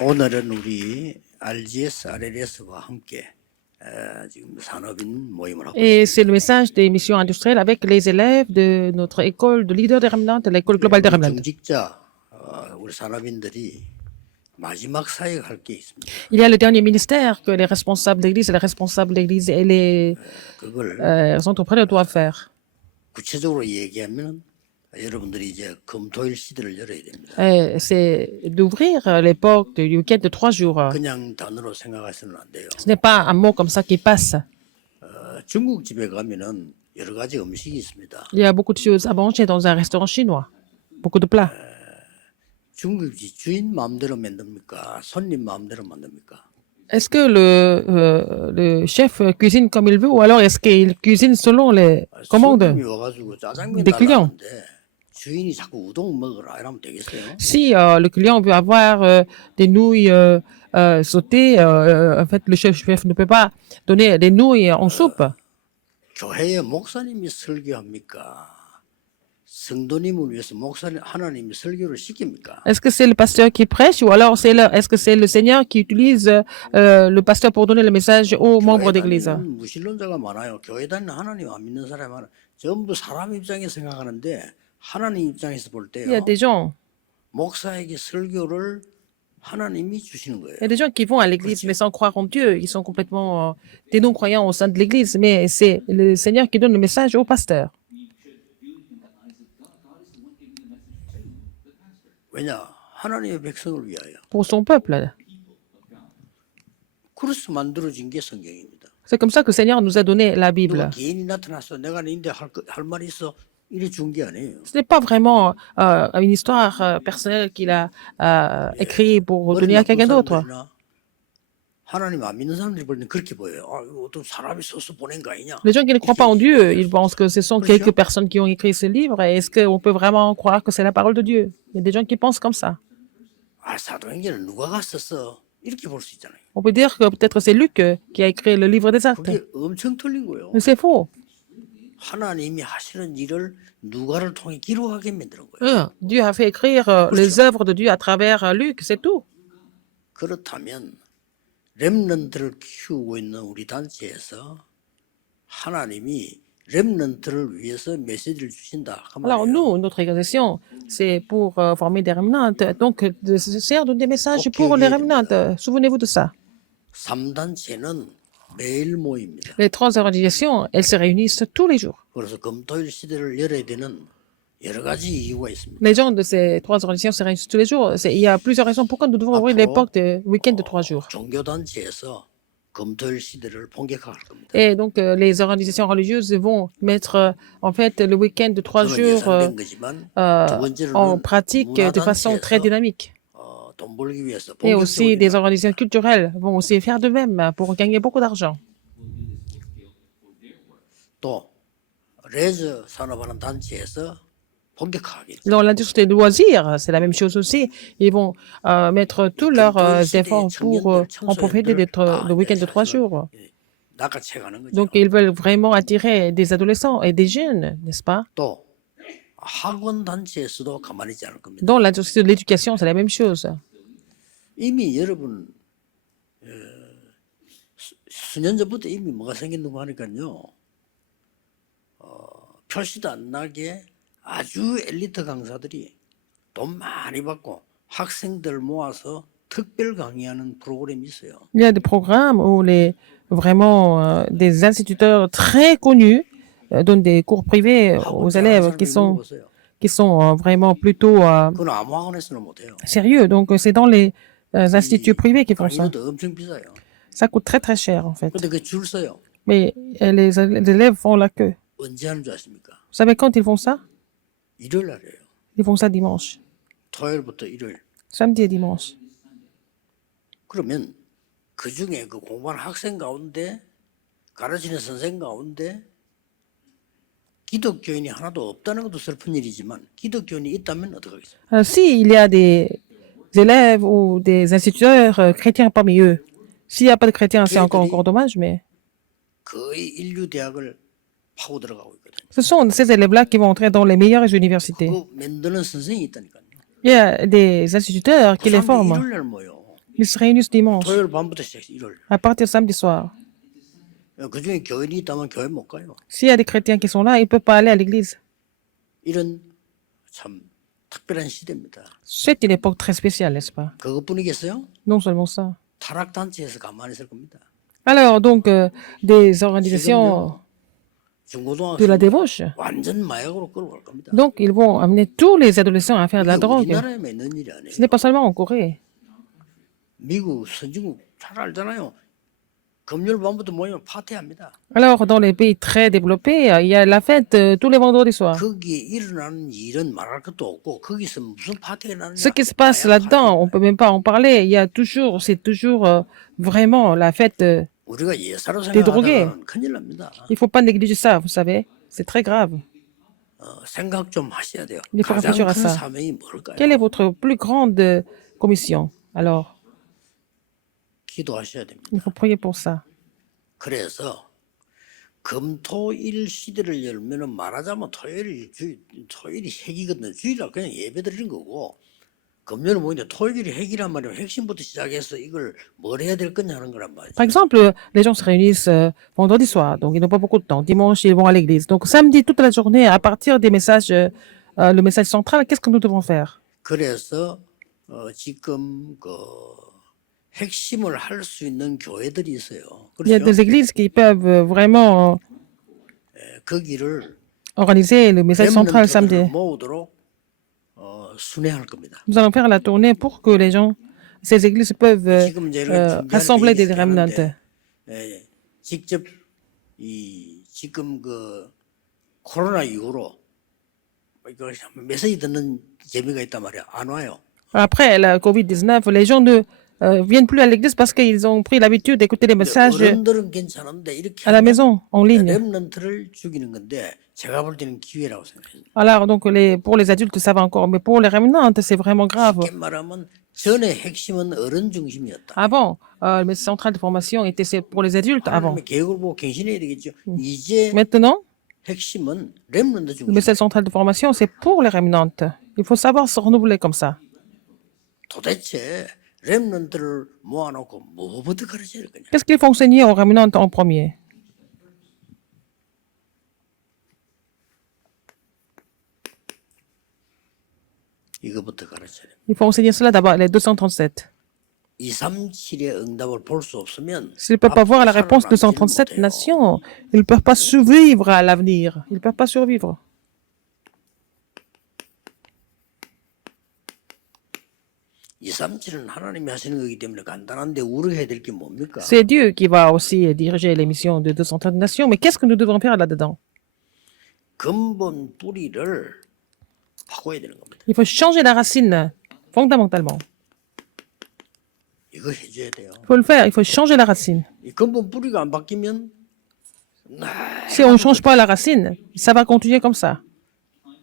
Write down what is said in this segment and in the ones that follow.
오늘은 우리 RGS, RLS와 함께 지금 산업인 모임을 하고 Et c'est 있습니다. le message des missions industrielles avec les élèves de notre école de leader des Remnants, l'école globale des 우리 Remnants. 경직자, 우리 산업인들이 마지막 사역할 게 있습니다. Il y a le dernier ministère que les responsables d'église, les responsables d'église et les 그걸 entrepreneurs doivent faire. 구체적으로 얘기하면 여러분들이 이제 금토일 시대를 열어야 됩니다. C'est d'ouvrir l'époque du week-end de 3 jours. 그냥 단어로 생각해서는 안 돼요. Ce n'est pas un mot comme ça qui passe. 중국집에 가면은 여러 가지 음식이 있습니다. Il y a beaucoup de choses à manger dans un restaurant chinois. Beaucoup de plats. 중국집 주인 마음대로 만듭니까? 손님 마음대로 만듭니까? Est-ce que le chef cuisine comme il veut ou alors est-ce qu'il cuisine selon les commandes 손님이 와가지고 짜장면 des clients? 달라는데 주인이 자꾸 우동 먹으라 이러면 되겠어요? Si le client veut avoir des nouilles sautées, en fait, le chef ne peut pas donner des nouilles en soupe. 교회에 목사님이 설교합니까? 성도님을 위해서 목사님 하나님이 설교를 시킵니까? Est-ce que c'est le pasteur qui prêche ou alors est-ce que c'est le Seigneur qui utilise le pasteur pour donner le message aux membres d'église? 다니는 무신론자가 많아요. 교회 다니는 하나님 안 믿는 사람이 많아요. 전부 사람 입장에서 생각하는데 하나님 입장에서 볼 Il y a 때요. des gens, 목사에게 설교를 하나님이 주시는 거예요. il y a des gens qui vont à l'église mais sans croire en Dieu. Ils sont complètement des non-croyants au sein de l'église, mais c'est le Seigneur qui donne le message au pasteur. 왜냐? 하나님의 백성을 위하여. Pour son peuple. 그래서 만들어진 게 성경입니다. C'est comme ça que le Seigneur nous a donné la Bible. 누가 개인이 나타나서 내가 너인데 할 말이 있어 이래 준 게 아니에요. Ce n'est pas vraiment une histoire personnelle qu'il a écrite pour donner à quelqu'un d'autre. 하나님 안 믿는 사람들이 볼 때는 그렇게 보여요. 아, 이거 어떤 사람이 써서 보낸 거 아니냐? Les gens qui ne croient pas en Dieu, ils pensent que ce sont quelques personnes qui ont écrit ce livre. Est-ce qu'on peut vraiment croire que c'est la parole de Dieu? Il y a des gens qui pensent comme ça. 아, 사도행전은 누가 썼어? 이렇게 볼 수 있잖아요. On peut dire que peut-être c'est Luc qui a écrit le livre des actes. 그게 엄청 틀린 거예요. Mais c'est faux. 하나님이 하시는 일을 누가를 통해 기록하게 만드는 거예요. Dieu a fait écrire les œuvres de Dieu à travers Luc, c'est tout. 그렇다면 렘넌트를 키우고 있는 우리 단체에서 하나님이 렘넌트를 위해서 메시지를 주신다. 그 Alors 말이에요. nous, notre organisation, c'est pour former des remnants. Donc, ça sert de des messages pour les remnants. Souvenez-vous de ça. 3단체는 매일 모입니다. Les 3 organisations, elles se réunissent tous les jours. 그래서 금토일 시대를 열어야 되는 여러 가지 이유가 있습니다. Les gens de ces 3 organisations se réunissent tous les jours. Il y a plusieurs raisons pourquoi nous devons ouvrir l'époque de week-end de 3 jours. 종교단체에서 금토일 시대를 본격화할 겁니다. Et donc, les organisations religieuses vont mettre, en fait, le week-end de 3 그건 jours 예상된 거지만 두 번째로는 en pratique de façon très dynamique. 돈 벌기 위해서 Et aussi, 본격적으로 des organisations culturelles vont aussi faire de même pour gagner beaucoup d'argent. 또 레저 산업하는 단체에서 본격화하겠죠. Dans l'industrie des loisirs, c'est la même chose aussi. Ils vont mettre tous leurs efforts pour en profiter de week-end de 3 jours. 낚아채가는 거죠. Donc, ils veulent vraiment attirer des adolescents et des jeunes, n'est-ce pas? 또 학원 단체에서도 가만히 있지 않을 겁니다. Dans l'industrie de l'éducation, c'est la même chose. 이미 여러분 수년 전부터 이미 뭐가 생겼는가 하니까요. 표시도 안 나게 아주 엘리트 강사들이 돈 많이 받고 학생들 모아서 특별 강의하는 프로그램이 있어요. Il y a des programmes où vraiment des instituteurs très connus donnent des cours privés aux élèves qui sont vraiment plutôt 그건 아무 학원에서는 못해요. sérieux. Donc, c'est dans les instituts privés qui font ça. 강의도 엄청 비싸요. Ça coûte très, très cher, en fait. 근데 그 줄 서요. Mais les élèves font la queue. 언제 하는 줄 아십니까? Vous savez quand ils font ça? 일요일 날이에요. Ils font ça dimanche. 토요일부터 일요일. Samedi et dimanche. 그러면 그 중에 그 공부하는 학생 가운데 가르치는 선생 가운데 기독교인이 하나도 없다는 것도 슬픈 일이지만 기독교인이 있다면 어떡하겠어요? S'il y a des élèves ou des instituteurs chrétiens parmi eux, s'il n'y a pas de chrétiens, c'est encore dommage, mais 거의 인류 대학을 파고 들어가고 있거든요. ce sont ces élèves-là qui vont entrer dans les meilleures universités. 그 만드는 선생이 있다니까요. Il y a des instituteurs qui 그 les 사람들이 forment. 일요일 날 모여. Ils se réunissent dimanche, 토요일 밤부터 시작해서 일요일. à partir de samedi soir. 그 중에 교인이 있다면 교회 못 가요. S'il y a des chrétiens qui sont là, ils ne peuvent pas aller à l'église. 이런 참 특별한 시대입니다. C'est une époque très spéciale, n'est-ce pas? 그것뿐이겠어요? Non seulement ça. 타락단체에서 가만히 있을 겁니다. Alors, donc, des organisations de la 중고등학생 débauche. 완전 마약으로 끌어갈 겁니다. Donc, ils vont amener tous les adolescents à faire de la 이게 drogue. 우리나라에만 있는 일이 Ce 아니에요. n'est pas seulement en Corée. 미국, 선진국 잘 알잖아요. 금요일 밤부터 모이면 파티합니다. Alors, dans les pays très développés, il y a la fête tous les vendredis soirs. 거기에 일어나는 일은 말할 것도 없고 거기서 무슨 파티가 나느냐. Ce qui se passe 마약 là-dedans, on 파티. peut même pas en parler. Il y a toujours, c'est toujours vraiment la fête. 우리가 예사로 drogués. 생각하다가는 큰일 납니다. Il faut pas négliger ça, vous savez. C'est très grave. 생각 좀 하셔야 돼요. Il faut 가장 réfléchir à 큰 ça. 사명이 뭘까요? Quelle est votre plus grande commission? Alors, 기도하셔야 됩니다. il faut prier pour ça. 그래서 금토일 시대를 열면은 말하자면 토요일이 핵이거든요. 주일날 그냥 예배 드리는 거고 금요일 모이는데 토요일이 핵이란 말이면 핵심부터 시작해서 이걸 뭘 해야 될 거냐 하는 거란 말이죠. Par exemple, les gens se réunissent vendredi soir, donc ils n'ont pas beaucoup de temps. Dimanche, ils vont à l'église. Donc samedi, toute la journée, à partir des messages, le message central, qu'est-ce que nous devons faire? 그래서 지금 그 핵심을 할 수 있는 교회들이 있어요. Il y a 그렇죠? des églises qui peuvent vraiment 거기를 organiser le message central samedi. 렘넌트들을 모으도록 순회할 겁니다. Nous allons faire la tournée pour que les gens, ces églises peuvent 지금 저희가 rassembler des 준비하는 remnants. 데 직접 지금 그 코로나 이후로 이거 메시지 듣는 재미가 있단 말이야. 안 와요. Après la COVID-19, les gens ne viennent plus à l'église parce qu'ils ont pris l'habitude d'écouter les messages 어른들은 괜찮은데 이렇게 à la maison, en ligne. 렘넌트를 죽이는 건데 제가 볼 때는 기회라고 생각해요. Alors, donc, pour les adultes, ça va encore, mais pour les remnants, c'est vraiment grave. 쉽게 말하면 전의 핵심은 어른 중심이었다. Avant, le message central de formation était pour les adultes avant. 하나님의 계획을 보고 갱신해야 되겠죠. 이제 Maintenant, 핵심은 렘넌트 le 중심. message central de formation, c'est pour les remnants. Il faut savoir se renouveler comme ça. 도대체 렘넌트를 모아놓고 뭐부터 가르쳐야 될 거냐? Qu'est-ce qu'il faut enseigner aux remnants en premier? 이거부터 가르쳐야 돼. Il faut enseigner cela d'abord, les 237. 237의 응답을 볼 수 없으면 S'ils ne peuvent pas voir la réponse de 살아남지를 237 못해요. nations, ils ne peuvent pas survivre à l'avenir. Ils ne peuvent pas survivre. 이 237은 하나님이 하시는 거기 때문에 간단한데 우리가 해야 될 게 뭡니까? C'est Dieu qui va aussi diriger les missions de 230 nations, mais qu'est-ce que nous devons faire là-dedans? 근본 뿌리를 바꿔야 되는 겁니다. Il faut changer la racine, fondamentalement. 이거 해줘야 돼요. Il faut le faire, il faut changer la racine. 이 근본 뿌리가 안 바뀌면 Si on ne change pas la racine, ça va continuer comme ça.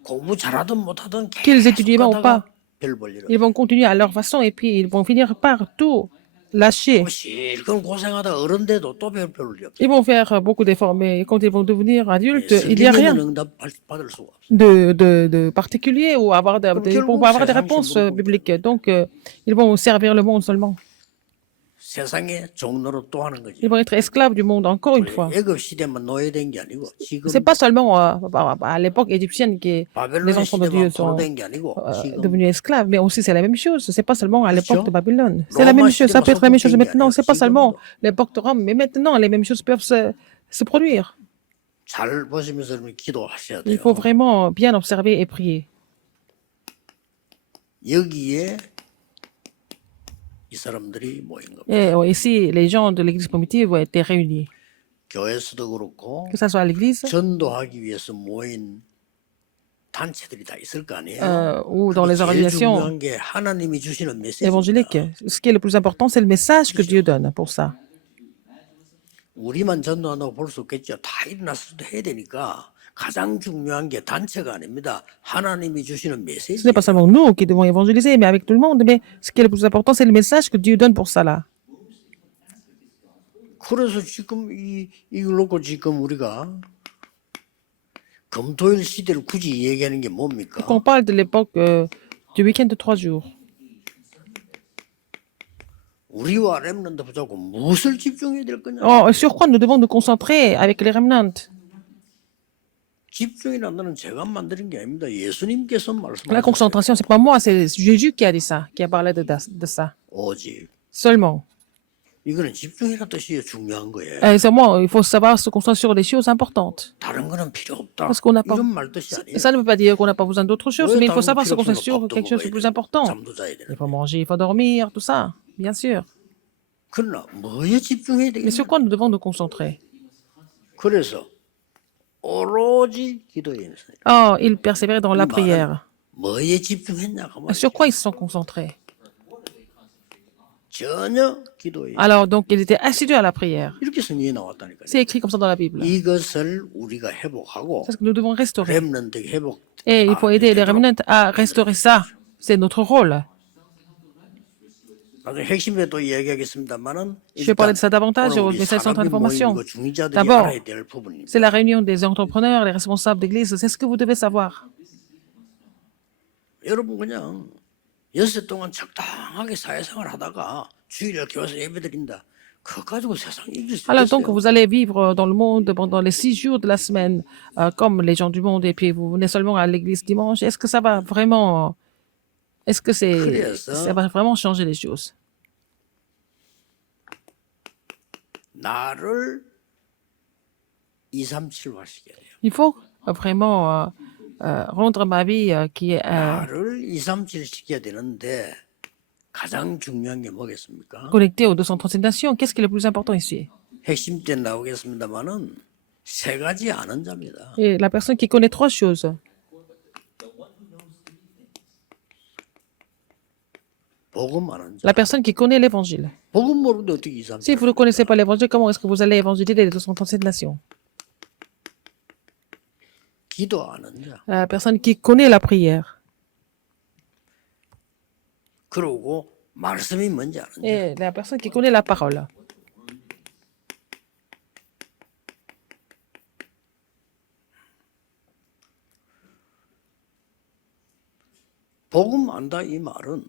공부 잘하든 못하든 Qu'ils étudient ou pas, 별 볼일 ils vont continuer à leur façon et puis ils vont finir par tout lâcher. 실컷 고생하다 어른 돼도 또 별 볼일 없어. Ils vont faire beaucoup d'efforts, mais quand ils vont devenir adultes, il n'y a rien 응답 받을 수가 없어. de particulier ou avoir ils vont avoir des réponses bibliques. Donc, ils vont servir le monde seulement. 세상의 종로로 또 하는 거지. Ils vont être esclaves du monde encore une fois. 애굽 시대만 노예된 게 아니고 지금 C'est pas seulement à l'époque égyptienne que les 바벨론 enfants de Dieu 시대만 sont 포로된 게 아니고 지금 devenus esclaves, mais aussi c'est la même chose. C'est pas seulement à l'époque 그렇죠? de Babylone. C'est la 로마 même chose. Ça 시대만 peut être la même chose 속국적인 게 maintenant. 아니라 C'est pas seulement 지금도 l'époque de Rome, mais maintenant les mêmes choses peuvent se produire. 잘 보시면서 여러분 기도하셔야 Il 돼요. faut vraiment bien observer et prier. 여기에 이 사람들이 모인 겁니다. Et ici, les gens de l'église primitive ont été réunis. 교회에서도 그렇고 Que ce soit à l'église 전도하기 위해서 모인 단체들이 다 있을 거 아니에요. ou dans les 제일 organisations 중요한 게 하나님이 주시는 메시지입니다. évangéliques. Ce qui est le plus important, c'est le message que Dieu donne pour ça. 우리만 전도한다고 볼 수 없겠죠. 다 일어났을 때 해야 되니까 가장 중요한 게 단체가 아닙니다. 하나님이 주시는 메시지. Ce n'est pas seulement nous qui devons évangéliser, mais avec tout le monde. Mais ce qui est le plus important, c'est le message que Dieu donne pour ça là. 그래서 지금 이걸 놓고 지금 우리가 금토일 시대를 굳이 얘기하는 게 뭡니까? Quand on parle de l'époque du week-end de 3 jours. 우리와 렘넌트 붙잡고 무엇을 집중해야 될 거냐? Oh, sur quoi nous devons nous concentrer avec les remnants? 집중이라는 거는 제가 만드는 게 아닙니다. 예수님께서 La 말씀하셨어요. concentration, c'est pas moi, c'est Jésus qui a dit ça, qui a parlé de ça. 오직 Seulement. 이거는 집중이라는 뜻이 중요한 거예요. Seulement, il faut savoir se concentrer sur les choses importantes. 다른 거는 필요 없다. Parce qu'on n'a pas. 이런 말 뜻이 아니에요. Ça ne veut pas dire qu'on n'a pas besoin d'autre chose, 왜 mais il faut 다른 거 savoir se 필요 concentrer 없으면 sur 밥도 quelque chose de 먹어야 plus 되고 important. 잠도 자야 되는. Il faut manger, il faut dormir, tout ça, bien sûr. 그러나 뭐에 집중해야 Mais sur 되겠냐? quoi nous devons nous concentrer? 그래서 오로지 기도에 있어요. Oh, ils persévéraient dans la prière. 뭐에 집중했냐? 가만 Sur quoi ils se sont concentrés? 전혀 기도에 Alors, donc, ils étaient assidus à la prière. 이렇게 성경에 나왔다니까요. C'est écrit comme ça dans la Bible. 이것을 우리가 회복하고 C'est ce que nous devons restaurer. 렘넌트 회복. Et il faut aider les remnants à restaurer ça. C'est notre rôle. 나중에 핵심에 또 이야기하겠습니다만은 Je vais parler de ça davantage au message central d'information. D'abord, 알아야 될 부분입니다. c'est la réunion des entrepreneurs, les responsables d'église. C'est ce que vous devez savoir. 여러분 그냥 엿새 동안 적당하게 사회생활 하다가 주일날 교회에서 예배드린다. 그거 가지고 세상 이길 수 Alors, donc, 있겠어요? vous allez vivre dans le monde pendant les 6 jours de la semaine, comme les gens du monde, et puis vous venez seulement à l'église dimanche. Est-ce que ça va vraiment, est-ce que ça va vraiment changer les choses? 나를 237화시켜야 돼요. Il faut vraiment rendre ma vie qui est 나를 237 시켜야 되는데 가장 중요한 게 뭐겠습니까? connectée aux 237 nations. Qu'est-ce qui est le plus important ici? 핵심 때 나오겠습니다만은 세 가지 아는 자입니다. Et la personne qui connaît 3 choses. 복음 아는 자. La personne qui connaît l'évangile. 복음 모르는데 어떻게 237? Si vous ne connaissez pas l'évangile, comment est-ce que vous allez évangéliser les 237 nations? 기도 아는 자. La personne qui connaît la prière. 그러고 말씀이 뭔지 아는 자. Et la personne qui connaît la parole. 복음 안다 이 말은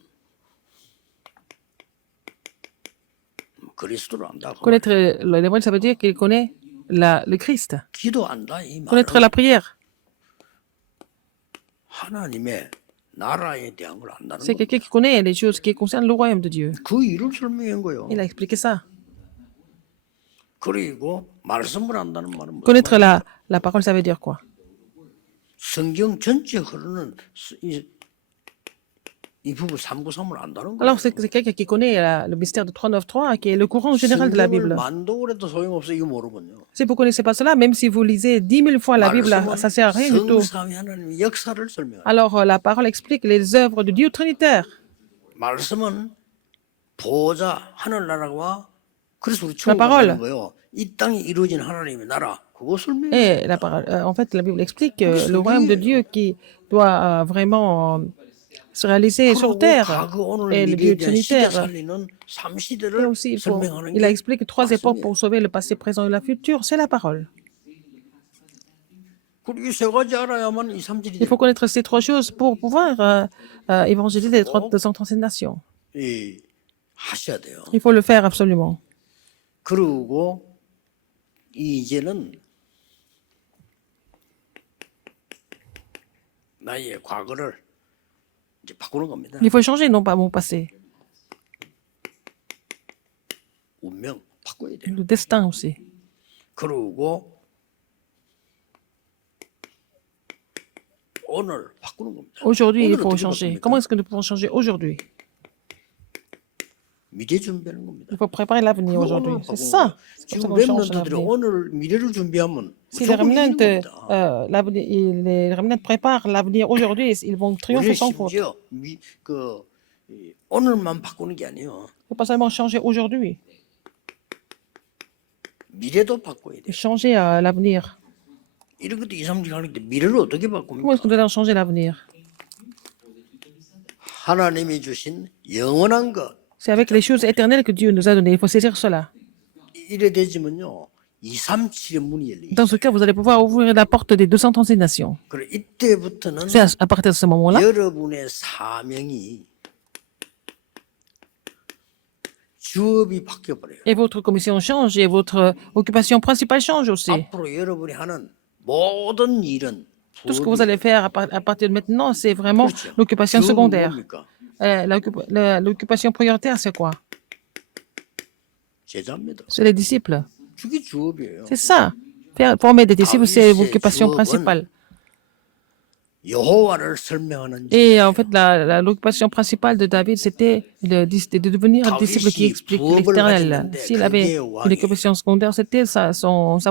그리스도를 안다. Connaître l'évangile, ça veut dire qu'il connaît le Christ. 기도 안다 이 Connaître 말은 la prière, 하나님의 나라에 대한 걸 안다는 c'est 거. quelqu'un qui connaît les choses qui concernent le royaume de Dieu. 그 일을 설명한 거예요. Il a expliqué ça. 그리고 말씀을 안다는 말은 뭐? Connaître la parole, ça veut dire quoi? 성경 전체 흐르는 이 부분 393을 안다는 거예요. Alors, c'est quelqu'un qui connaît le mystère de 393, qui est le courant général de la 성경을 Bible. 만독을 해도 소용없어 이거 모르면요. Si vous ne connaissez pas cela, même si vous lisez 10 000 fois la Bible, ça ne sert à rien du tout. 성삼위 하나님의 역사를 설명해요. Alors, la parole explique les œuvres de Dieu trinitaire. 말씀은 보호자 하늘나라와 그래서 우리 La 천국 parole. 가는 거예요. 이 땅에 이루어진 하나님의 나라 그거 설명해요. Et la parole, en fait, la Bible explique le royaume de Dieu qui doit vraiment se réaliser sur 그리고 terre. 과거 오늘 Et le 미래에 Dieu 대한 시대 trinitaire. 살리는 Et 3시대를 aussi, 설명하는 il 게 explique 3 époques pour sauver le passé, présent et le futur. C'est la parole. 그리고 이 세 가지 알아야만 2, 3, 7이 Il faut connaître ces 3 choses pour pouvoir évangéliser les 237 nations. 하셔야 돼요. Il faut le faire absolument. 그리고 이제는 나의 과거를 이제 바꾸는 겁니다. Il faut changer, non pas mon passé. 운명 바꿔야 돼요. Le destin aussi. 그리고 오늘 바꾸는 겁니다. Aujourd'hui, il 오늘 faut 어떻게 changer. 바꿉니까? Comment est-ce que nous pouvons changer aujourd'hui? 미래 준비하는 겁니다. Il faut préparer l'avenir 그거 aujourd'hui. 오늘 C'est 바꾸는 ça. 거예요. C'est 지금 comme ça qu'on change 렘넌트들이 l'avenir. 오늘 미래를 준비하면 Si les 무조건 이기는 remnants, 겁니다. les remnants préparent l'avenir aujourd'hui, ils vont triompher 우리 sans faute. 심지어 오늘만 바꾸는 게 아니에요. Il ne faut pas seulement changer aujourd'hui, 미래도 바꿔야 돼요. mais changer l'avenir. 이런 것도 2, 3주 하는데 미래를 어떻게 Comment 바꿉니까? est-ce que nous allons changer l'avenir? 하나님이 주신 영원한 것 C'est avec les choses éternelles que Dieu nous a données. Il faut saisir cela. 이래 되지면요 237의 문이 열리기 Dans ce cas, vous allez pouvoir ouvrir la porte des 236 nations. 그래 이때부터는 C'est à partir de ce moment-là. 여러분의 사명이 주업이 바뀌어버려요. Et votre commission change et votre occupation principale change aussi. 앞으로 여러분이 하는 모든 일은 Tout ce que vous allez faire à partir de maintenant, c'est vraiment 그렇죠. l'occupation 주업은 secondaire. 뭡니까? L'occupation prioritaire, c'est quoi? 제자입니다. C'est les disciples. 그게 주업이에요. C'est ça. Former des disciples, c'est l'occupation principale. 여호와를 설명하는 Et en fait, l'occupation principale de David, c'était de devenir un disciple qui explique l'Éternel. S'il avait une occupation secondaire, c'était sa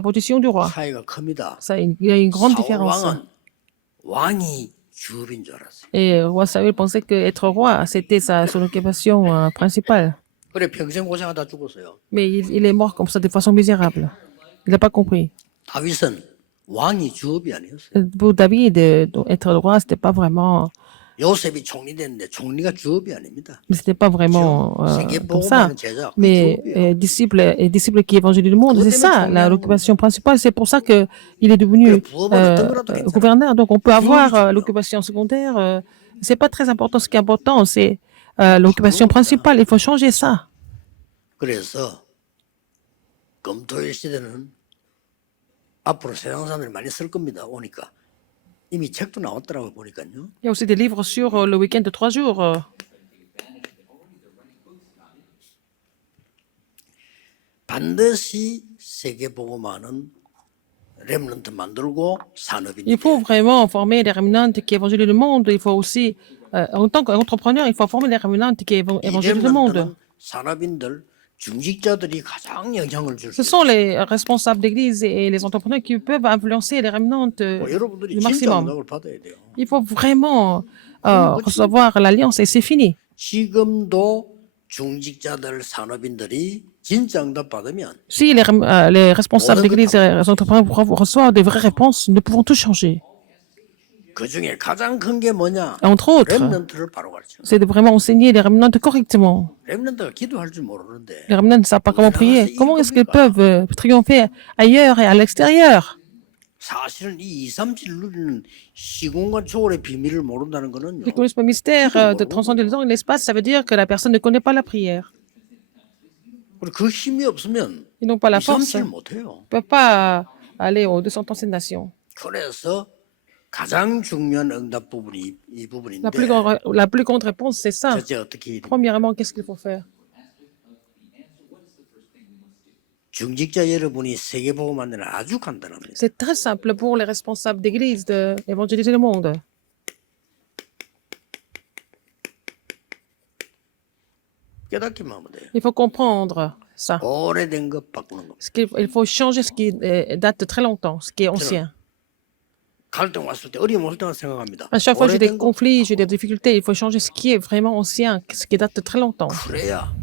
position du roi. 차이가 큽니다. Ça, il y a une grande différence. 사울왕은 왕이 주업인 줄 알았어요. Et roi Saül pensait qu'être roi, c'était son occupation principale. 그래 평생 고생하다 죽었어요. Mais il est mort comme ça de façon misérable. Il n'a pas compris. 다윗은 왕이 주업이 아니었어요. Pour David, être roi, c'était pas vraiment, 요셉이 총리 됐는데 총리가 주업이 아닙니다. c'était pas vraiment 세계 comme ça. 복음하는 제자. Mais disciple qui évangélise le monde, c'est ça, l'occupation principale. C'est pour ça que il est devenu gouverneur. Donc on peut avoir l'occupation secondaire. C'est pas très important. Ce qui est important, c'est l'occupation principale. Il faut changer ça. 그래서 금토일 시대는 앞으로 세상 사람들이 많이 쓸 겁니다. 오니까 이미 책도 나왔더라고 보니까요. Il y a aussi des livres sur le week-end de 3 jours. 반드시 세계복음화는 렘넌트 만들고 산업인. Il faut vraiment former des remnants qui évangélisent le monde. Il faut aussi, en tant qu'entrepreneur, il faut former des remnants qui évangélisent le monde. 산업인들, 중직자들이 가장 영향을 줄 Ce 수 sont les responsables d'église et les entrepreneurs qui peuvent influencer les remnants 있고 여러분들이 du 진짜 maximum. 응답을 받아야 돼요. Il faut vraiment recevoir l'alliance et c'est fini. 지금도 중직자들, 산업인들이 진짜 응답 받으면 Si les responsables d'église et les entrepreneurs reçoivent des vraies réponses, nous pouvons tout changer. 그 중에 가장 큰 게 뭐냐? Entre autres, 렘넌트를 바로 가르쳐. c'est de vraiment enseigner les remnants correctement. 렘넌트가 기도할 줄 모르는데 Les remnants ne savent pas comment prier. Comment est-ce qu'ils peuvent triompher ailleurs et à l'extérieur? 사실은 이 237 누리는 시공간 초월의 비밀을 모른다는 거는요. Ils connaissent pas le mystère de transcender le temps et l'espace. Ça veut dire que la personne ne connaît pas la prière. 그리고 그 힘이 없으면 Ils n'ont pas la force. 237을 Ils 못해요. ne peuvent pas aller aux 237 nations. 그래서 가장 중요한 응답 부분이 이 부분인데 La plus grande réponse, c'est ça. 첫째 어떻게 해야 돼? Premièrement, qu'est-ce qu'il faut faire? 중직자 여러분이 세계보고 만드는 아주 간단합니다. C'est très simple pour les responsables d'église d'évangéliser le monde. 깨닫기만 하면 돼요. Il faut comprendre ça. 오래된 것 바꾸는 겁니다. Il faut changer ce qui date de très longtemps, ce qui est ancien. 갈등 왔을 때 어려움 올 때만 생각합니다. À chaque fois que j'ai des 오래된 거 conflits, j'ai des difficultés, il faut changer ce qui est vraiment ancien, ce qui date de très longtemps. 그래야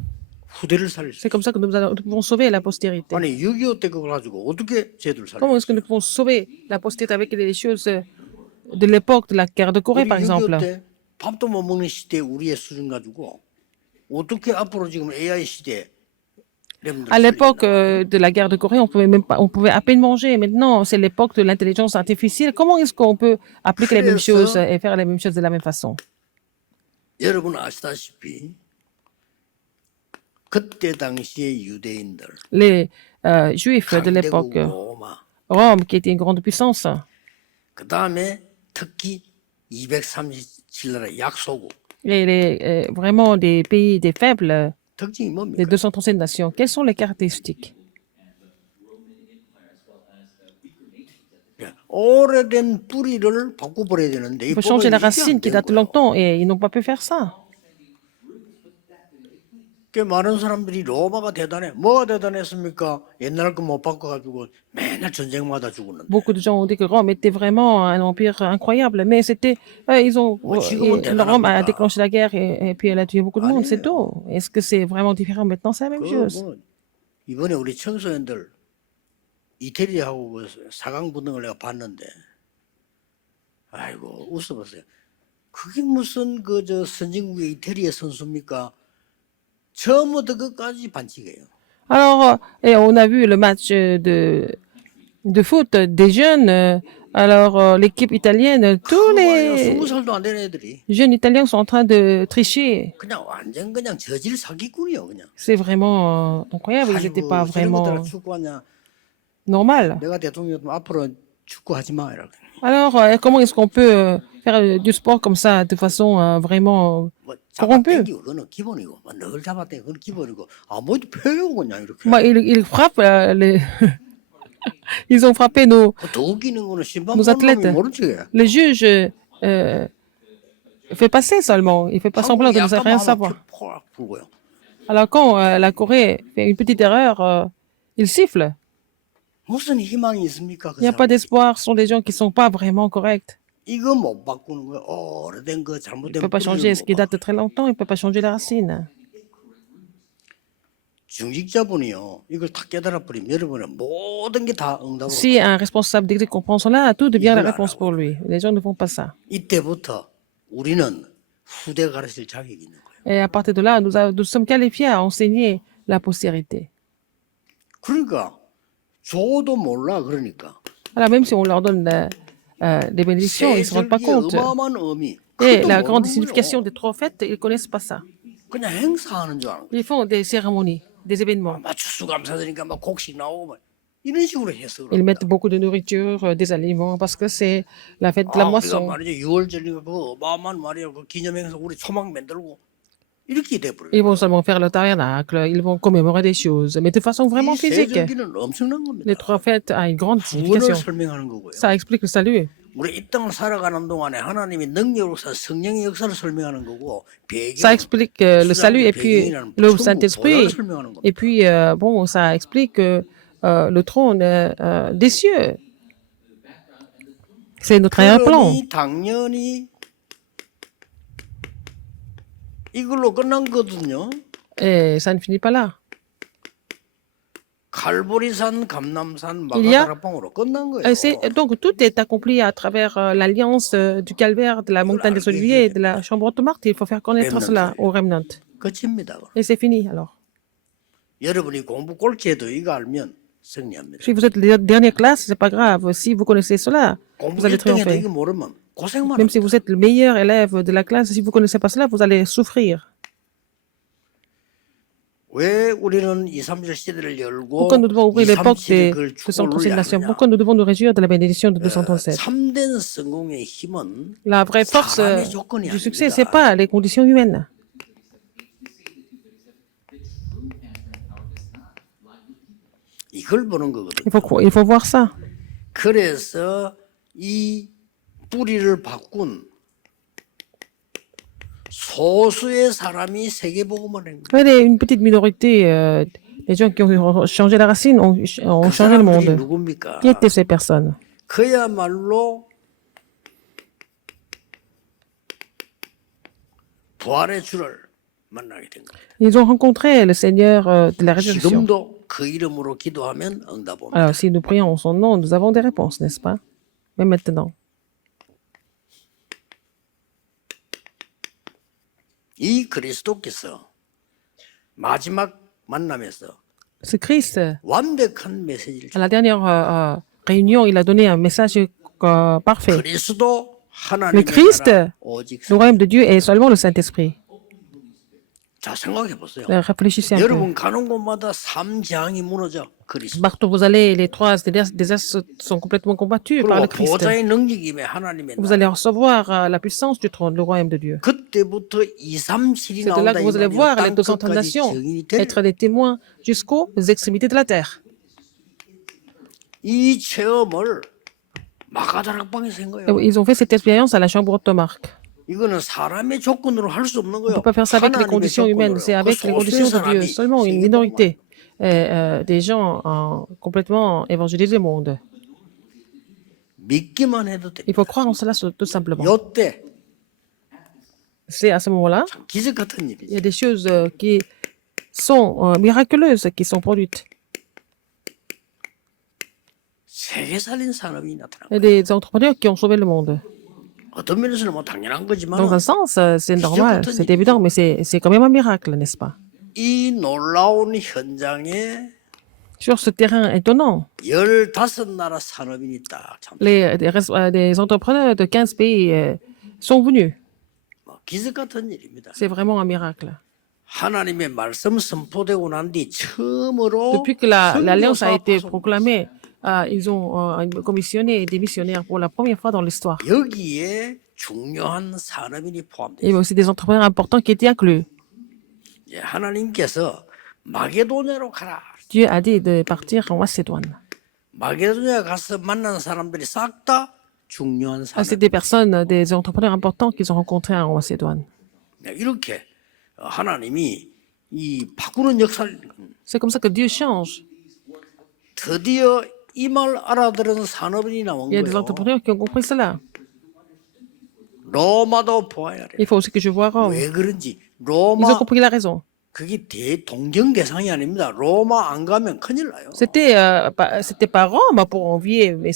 후대를 살릴 수 C'est 있어요. comme ça que nous pouvons sauver la postérité. 아니 6.25 때 그걸 가지고 어떻게 제도를 살릴 Comment est-ce 수 que nous pouvons sauver la postérité avec les choses de l'époque de la guerre de Corée, 우리 par exemple? 6.25 때 밥도 못 먹는 시대에 우리의 수준 가지고 어떻게 앞으로 지금 AI 시대에 À l'époque de la guerre de Corée, on pouvait à peine manger. Maintenant, c'est l'époque de l'intelligence artificielle. Comment est-ce qu'on peut appliquer les mêmes choses et faire les mêmes choses de la même façon? 여러분 아시다시피 그때 당시의 유대인들 Les Juifs de 강대국 l'époque, 로마 Rome, qui était une grande puissance, 그 다음에 특히 237나라 약소국 et vraiment des pays des faibles, 특징이 des 뭡니까? 237 nations, quelles sont les caractéristiques? 오래된 뿌리를 바꿔버려야 되는데 Il 이 faut changer la 법은 이게 racine 안 qui 된 date de 거예요. longtemps et ils n'ont pas pu faire ça. 꽤 많은 사람들이 로마가 대단해. 뭐가 대단했습니까? 옛날 거 못 바꿔가지고 맨날 전쟁마다 죽었는데. Beaucoup de gens ont dit que Rome était vraiment un empire incroyable, mais c'était, Rome a déclenché la guerre et puis elle a tué beaucoup de monde, c'est tout. Est-ce que c'est vraiment différent maintenant? C'est la même chose. 뭐 이번에 우리 청소년들 이태리하고 그 4강 분등을 내가 봤는데, 아이고 웃어봤어요. 그게 무슨 그 저 선진국의 이태리의 선수입니까? 처음부터 끝까지 반칙이에요. Alors, et on a vu le match de foot des jeunes. Alors, l'équipe italienne, tous 그거 봐요. les 20살도 안 된 애들이 jeunes Italiens sont en train de tricher. 그냥 완전 그냥 저질 사기꾼이요, 그냥. C'est vraiment incroyable. Ils n'étaient pas 아이고, 저런 것들 vraiment 축구하냐? normal. 내가 대통령이면 앞으로 축구하지 마, 이렇게. Alors, comment est-ce qu'on peut faire du sport comme ça de façon vraiment 뭐 corrompue? 잡아당기고 그거는 기본이고, 뭐 늘 잡아당기고 그건 기본이고, 아무것도 펴요 그냥 이렇게. Bah, ils frappent ils ont frappé 더 웃기는 거는 심판 nos 보는 athlètes. 놈이 모른 척해. Le juge fait passer seulement. Il fait pas semblant de ne 한국이 rien 약간 savoir. 포 불고요. Alors quand la Corée fait une petite erreur, il siffle. 무슨 희망이 있습니까? 그 Il n'y a pas 사람. d'espoir. Ce sont des gens qui sont pas vraiment corrects. 이거 못 바꾸는 거야. 오래된 거 Il 잘못된 peut pas changer ce qui date de très longtemps. Il peut pas changer les racines. 중직자분이요. 이걸 다 깨달아 버리면 여러분은 모든 게 다 응답으로. Si un responsable d'église comprend cela, tout devient la réponse pour lui. Les gens ne font pas ça. 이때부터 우리는 후대 가르칠 자격이 있는 거예요. Et à partir de là, nous sommes qualifiés à enseigner la postérité. 그러니까 줘도 몰라 그러니까. Alors même si on leur donne des bénédictions, ils ne se rendent pas 세절기의 compte. 어마어마한 의미. Et 그것도 la grande 모르는 signification 거예요. des trois fêtes, ils ne connaissent pas ça. 그냥 행사하는 줄 아는 거예요. Ils font des cérémonies, des événements. 막 추수감사드니까 막 곡식 나오고 막 이런 식으로 해서 Ils mettent beaucoup de nourriture, des aliments, parce que c'est la fête de la 우리가 moisson. 말이죠 6월절이니까 그 어마어마한 말이야 그 기념행사 우리 초막 만들고 이렇게 돼버려요. Ils vont seulement faire le tabernacle, ils vont commémorer des choses, mais de façon vraiment 이 physique. 세절기는 엄청난 겁니다. Les trois fêtes ont une grande 구원을 signification. 설명하는 거고요. Ça explique le salut. 우리 이 땅을 살아가는 동안에 하나님이 능력으로 성령의 역사를 설명하는 거고 배경 Ça explique le salut et puis le Saint-Esprit. 보혈을 설명하는 겁니다. Et puis, bon, ça explique le trône des cieux. C'est notre arrière-plan. 그러니 당연히 이걸로 끝난 거거든요. Et ça ne finit pas là. 갈보리산, 감남산, Il y a- 마가다락방으로 끝난 거예요. Donc, tout est accompli à travers l'alliance du calvaire, de la montagne des Oliviers et de la chambre haute Marthe. Il faut faire connaître cela au remnant. 끝입니다. Et c'est fini alors. 여러분이 공부 꼴찌해도 이거 알면 승리합니다. Si vous êtes les dernières classes, c'est pas grave. Si vous connaissez cela, 공부 vous allez 1등해도 triompher. 이거 모르면 고생만 Même 합니다. si vous êtes le meilleur élève de la classe, si vous connaissez pas cela, vous allez souffrir. 왜 우리는 2, 3절 시대를 열고 Pourquoi nous devons ouvrir 2, l'époque 3, des 7을 그걸 237 축복을 nations? 하느냐? Pourquoi nous devons nous réjouir de la bénédiction de 237? 참된 성공의 힘은 La vraie force 사람의 조건이 du succès, 아닙니다. c'est pas les conditions humaines. 이걸 보는 거거든요. Il faut voir ça. 그래서 이 뿌리를 바꾼 소수의 사람이 세계복음을 한 거예요. Ouais, une petite minorité, les gens qui ont changé la racine ont 그 changé le 사람들이 monde. 누굽니까? Qui étaient ces personnes? 그야말로 부활의 주를 만나게 된 거예요. Ils ont rencontré le Seigneur de la résurrection. 지금도 그 이름으로 기도하면 응답 옵니다. Alors, si nous prions en son nom, nous avons des réponses, n'est-ce pas? Même maintenant. 이 그리스도께서 마지막 만남에서 Ce Christ, 완벽한 메시지를 à la dernière réunion, il a donné un message parfait. 그리스도 Le 하나님의 Christ, 나라 오직 le royaume de Dieu est seulement le Saint-Esprit. 자 생각해 보세요. Réfléchissez un peu. 여러분 가는 곳마다 삼장이 무너져 그리스도. Partout où vous allez, les trois déserts sont complètement combattus par 그리고 le Christ. 보좌의 능력임에 하나님의 Vous 나라. allez recevoir la puissance du trône, le royaume de Dieu. 그때부터 2, 3, 7이 C'est de là 나온다 que 이 vous allez 말이에요. voir les 땅 230 끝까지 nations 증인이 될 être des témoins jusqu'aux extrémités de la terre. 이 체험을 마가다락방에서 한 거예요. Ils ont fait cette expérience à la chambre haute marque. 이거는 사람의 조건으로 할 수 없는 On ne 거예요. peut pas faire ça avec les 하나님의 conditions humaines, 조건으로. c'est 그 avec les 소수의 conditions de Dieu. 사람이 Seulement une 세계복음을 minorité, des gens complètement évangélisés le monde. 믿기만 해도 돼. Il faut croire en cela tout simplement. 요때 C'est à ce moment-là, 참 기적 같은 il y 일이죠. a des choses qui sont miraculeuses qui sont produites. 세계 살린 산업이 나타나. Il y a des entrepreneurs qui ont sauvé le monde. 어떤 면에서는 뭐 당연한 거지만 Dans un sens, c'est normal, c'est évident, mais c'est quand même un miracle, n'est-ce pas? 이 놀라운 현장에 Sur ce terrain étonnant, 15나라 산업인이 딱 참 des entrepreneurs de 15 pays sont venus. 기적 같은 일입니다. C'est vraiment un miracle. 하나님의 말씀 선포되고 난 뒤 처음으로 Depuis que l'alliance a 선교사 été 파송 proclamée, ils ont commissionné des missionnaires pour la première fois dans l'histoire. 여기에 중요한 산업인이 Il y 포함돼요. avait aussi des entrepreneurs importants qui étaient inclus. 하나님께서 마게도냐로 가라. Dieu a dit de partir en Macédoine. 마게도냐 가서 만난 사람들이 싹 다 중요한 C'est 산업. des personnes, des entrepreneurs importants qu'ils ont rencontrés en Macédoine. 이렇게 하나님이 이 바꾸는 역사를 C'est comme ça que Dieu change. 드디어 이 말 알아들은 산업인이 나온 Il y a des 거예요. entrepreneurs qui ont compris cela. 로마도 보아야 돼. Il faut aussi que je vois Rome. 왜 그런지 Ils ont 로마 compris la raison. 그게 동경 대상이 아닙니다. 로마 안 가면 큰일 나요. C'était pas Rome pour envier, mais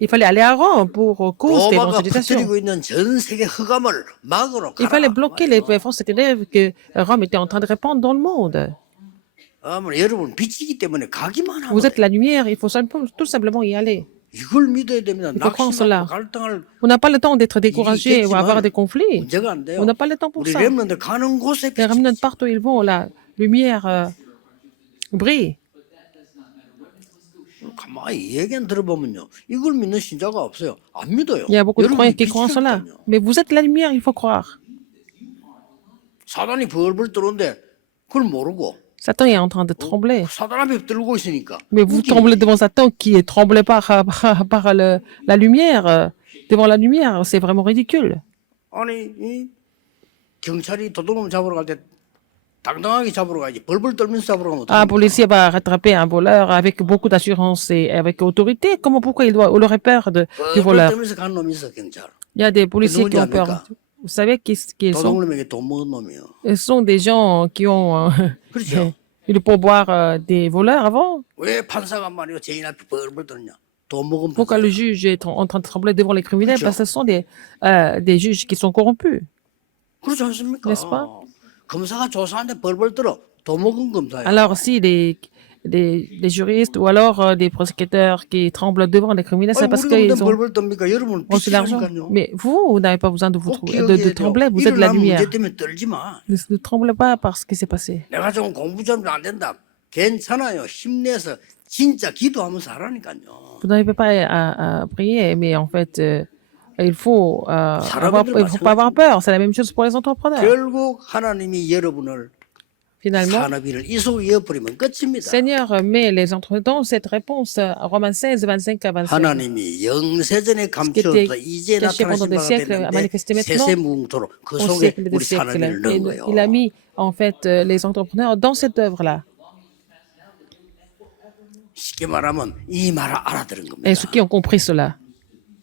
il fallait aller à Rome pour cause 로마가 d'évangélisation. 퍼뜨리고 있는 전 세계 흑암을 막으러 Il fallait 가라. bloquer les fausses ténèbres que Rome était en train de répandre dans le monde. 여러분 빛이기 때문에 가기만 하면 Vous êtes 돼요. la lumière, il faut tout simplement y aller. 이걸 믿어야 됩니다. Il faut croire cela. 낙심하고 갈등할 On n'a pas le temps d'être découragé ou avoir des conflits. 문제가 안 돼요. On n'a pas le temps pour 우리 ça. 렘넌트 가는 곳에 Les 빛이 remnants partout où ils vont, la lumière brille. 가만히 얘기는 들어보면요. 이걸 믿는 신자가 없어요. 안 믿어요. Il y a beaucoup de croyants 여러분이 qui croient en cela. 빛이니까요. Mais vous êtes la lumière, il faut croire. 사단이 벌벌 떠는데 그걸 모르고 Satan est en train de trembler. 사단 앞에 들고 있으니까 Mais vous 웃기지. tremblez devant Satan qui est tremblé par la lumière. Devant la lumière, c'est vraiment ridicule. 아니 이 경찰이 도둑놈 잡으러 갈 때 당당하게 잡으러 가야지 벌벌 떨면서 잡으러 가면 Un 어떡합니까? policier va rattraper un voleur avec beaucoup d'assurance et avec autorité. Pourquoi il aurait peur du 벌벌 voleur? 떨면서 간 놈이 있어 경찰. Il y a des policiers qui ont 누군지 peur. 압니까? Vous savez qui ils sont? 도둑놈에게 돈 먹은 놈이요. Ce sont des gens qui ont 그렇죠. eu le pourboire des voleurs avant. 왜 판사가 말이요 죄인 앞에 벌벌 떨냐? 돈 먹은 Pourquoi 판사. le juge est en train de trembler devant les criminels? Parce que ce sont des juges qui sont corrompus. 그렇지 않습니까? N'est-ce pas? 검사가 조사하는데 벌벌 떨어. 돈 먹은 검사야. Alors si des juristes ou alors des prosecuteurs qui tremblent devant les criminels, c'est parce qu'ils ont 벌벌 떱니까? 여러분 reçu l'argent. 빛이라니까요. Mais vous n'avez pas besoin de 꼭 de 기억해야 trembler, 돼요. vous êtes la 일어난 lumière. 문제 때문에 떨지 마. Ne tremblez pas par ce qui s'est passé. 내가 좀 공부 좀 안 된다. 괜찮아요. 힘내서 진짜 기도하면서 하라니까요. Vous n'arrivez pas à prier, mais en fait, il faut pas avoir peur. C'est la même chose pour les entrepreneurs. 결국 하나님이 여러분을 Finalement, 산업인을 이 속에 이어버리면 끝입니다. Seigneur met les entrepreneurs dans cette réponse, Romains 16, 25 à 27. 하나님이 영세전에 감추었다 이제 caché 나타나신 pendant des 바가 siècles, a manifesté 됐는데 maintenant 세세무궁토로 그 Au 속에 siècle des 우리 siècles. 산업인을 넣은 Et 거예요. il a mis, en fait, les entrepreneurs dans cette œuvre-là. 쉽게 말하면 이 말을 알아들은 Et 겁니다. ceux qui ont compris cela.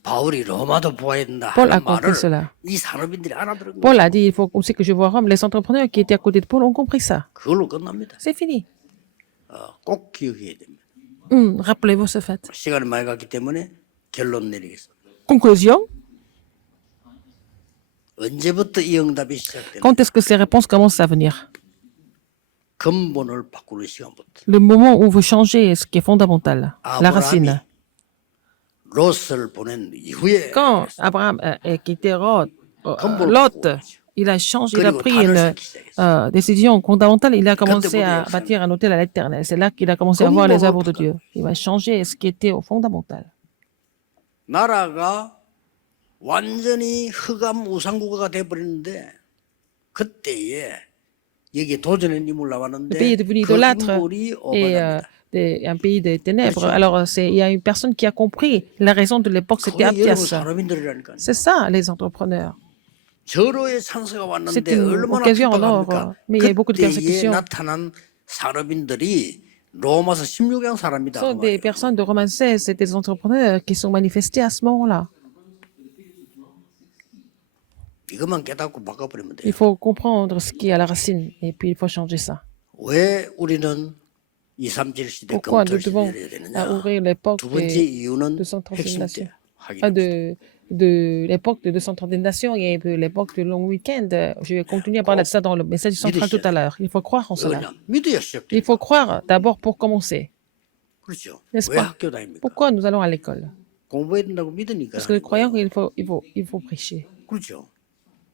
바울이 로마도 보아야 된다 Paul a 하는 말을 compris cela. 이 산업인들이 알아들은 거예요. Paul a dit, il faut aussi que je vois Rome. Les entrepreneurs qui étaient à côté de Paul ont compris ça. 그걸로 끝납니다. C'est fini. 꼭 기억해야 됩니다. Rappelez-vous ce fait. 시간이 많이 갔기 때문에 결론 내리겠습니다. Conclusion. 언제부터 이 응답이 시작되나? Quand est-ce que ces réponses commencent à venir? 근본을 바꾸는 시간부터. Le moment où vous changez ce qui est fondamental, la racine. 아브라함이 롯을 보낸 이후에 Quand Abraham a quitté Lot, il a changé, il a 그리고 pris 단을 une 쌓기 시작했어요. décision fondamentale. Il a commencé à 그때부터 bâtir un hôtel à l'Éternel. C'est là qu'il a commencé à voir les œuvres de Dieu. Il va changer ce qui était au fondamental. 나라가 완전히 흑암 우상국가가 돼버리는데 그때에 여기 도전의 인물 Le 나왔는데 pays est devenu 그 idolâtre 인물이 et 오바다입니다. un pays des ténèbres. Alors, il y a une personne qui a compris la raison de l'époque, c'était 그게 여러분 Abdias. 산업인들이라니까요. C'est ça, les entrepreneurs. 절호의 찬스가 왔는데 C'est une 얼마나 occasion en or, 핍박합니까? mais il y a beaucoup de 그때에 persécutions. 나타난 산업인들이 로마서 16강 Ce 사람이다. sont 그 des 말이에요. personnes de Romains 16, c'est des entrepreneurs qui sont manifestés à ce moment-là. 이것만 깨닫고 바꿔버리면 돼요. Il faut comprendre ce qui est à la racine et puis il faut changer ça. 왜 우리는 237 시대 Pourquoi 검토 nous devons 시대를 해야 되느냐? ouvrir l'époque 두 번째 des 이유는 236 핵심 때 nations, 하기 de l'époque de 230 nations et de l'époque de long week-end. Je vais continuer à parler de ça dans le message central tout à l'heure. Il faut croire en cela. 왜냐? 믿어야 Il 시작돼요. faut croire d'abord pour commencer. 그렇죠. N'est-ce 왜 pas? 학교 다닙니까? Pourquoi nous allons à l'école? 공부해야 된다고 믿으니까. Parce que nous 하는 croyons 거예요. qu'il faut prêcher. 그렇죠.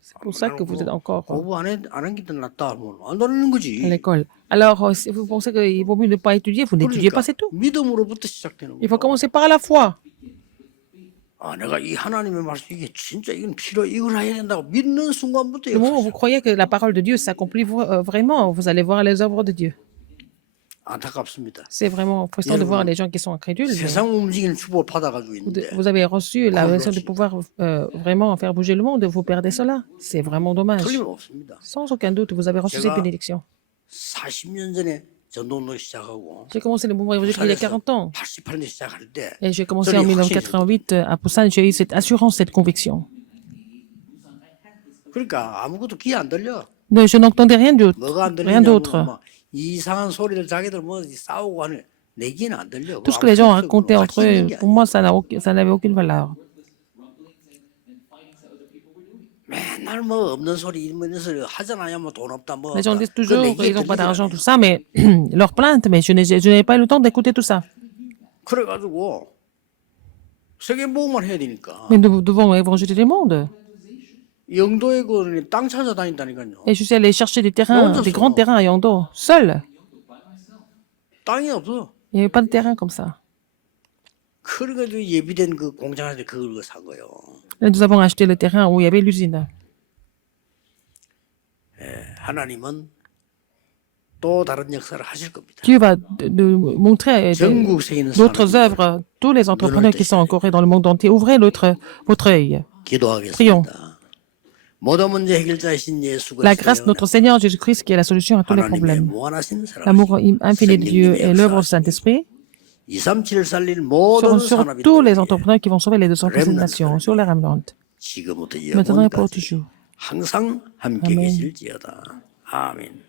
C'est pour ça que vous êtes encore 공부 안한 게 더 낫다 하면 안 다니는 à 거지. l'école. Alors, si vous pensez qu'il vaut mieux ne pas étudier, vous n'étudiez 그러니까 pas, c'est tout. 믿음으로부터 시작되는 Il faut 거예요. commencer par la foi. 아, 내가 이 하나님의 말씀 이게 진짜 이건 필요 이걸 해야 된다고 믿는 순간부터 Le moment où vous 역사죠. croyez que la parole de Dieu s'accomplit vraiment, vous allez voir les œuvres de Dieu. 안타깝습니다. C'est vraiment frustrant de voir les gens qui sont incrédules. Mais 세상 움직이는 축복을 받아가지고 있는데 vous avez reçu la blessure de pouvoir vraiment faire bouger le monde, vous perdez cela. C'est vraiment dommage. 틀림없습니다. Sans aucun doute, vous avez reçu cette bénédiction. 40년 전에 전도운동 시작하고 J'ai commencé le mouvement évangélique il y a 40 ans. 88년 시작할 때 Et j'ai commencé en 1988 à Busan. J'ai eu cette assurance, cette conviction. 그러니까 아무것도 귀에 안 들려. Mais je n'entendais rien d'autre. 뭐가 안 Rien 들리냐면 d'autre. 막 이상한 소리를 자기들 뭐 싸우고 하는 내 귀에는 안 들려. Tout ce que les gens racontaient entre eux, pour moi, ça n'avait aucune valeur. 맨날 뭐 없는 소리 뭐 이런 소리 하잖아요. 뭐 돈 없다 뭐. Les gens disent 그거 toujours 내 귀에 qu'ils n'ont pas d'argent, 들리더라고요. tout ça, mais leur plainte, mais je n'ai pas eu le temps d'écouter tout ça. 그래가지고 세계 보험을 해야 되니까 Mais nous devons évangéliser le monde. 영도에 그 땅 찾아다닌다니까요. Et je suis allé chercher des terrains, des grands terrains à Yangdo, seul. 땅이 없어. Il n'y avait pas de terrain comme ça. 그래가지고 예비된 그 공장한테 그걸 산 거예요. Et nous avons acheté le terrain où il y avait l'usine. 하나님은 또 다른 역사를 하실 겁니다. Dieu va nous montrer 전국에 있는 d'autres 사람들 œuvres, tous les entrepreneurs qui sont en Corée, dans le monde entier. Ouvrez votre œil. 기도하겠습니다. 모든 문제 해결자이신 예수 La grâce de notre Seigneur Jésus-Christ qui est la solution à tous les 하나님의 problèmes. 무한하신 사랑 L'amour infini de Dieu et l'œuvre du Saint-Esprit 237을 살릴 모든 seront sur 산업이 tous les entrepreneurs qui vont sauver les 237 nations, sur les remnantes, 지금부터 maintenant et pour 영원까지 toujours. 항상 함께 아멘. 계실지어다. 아멘.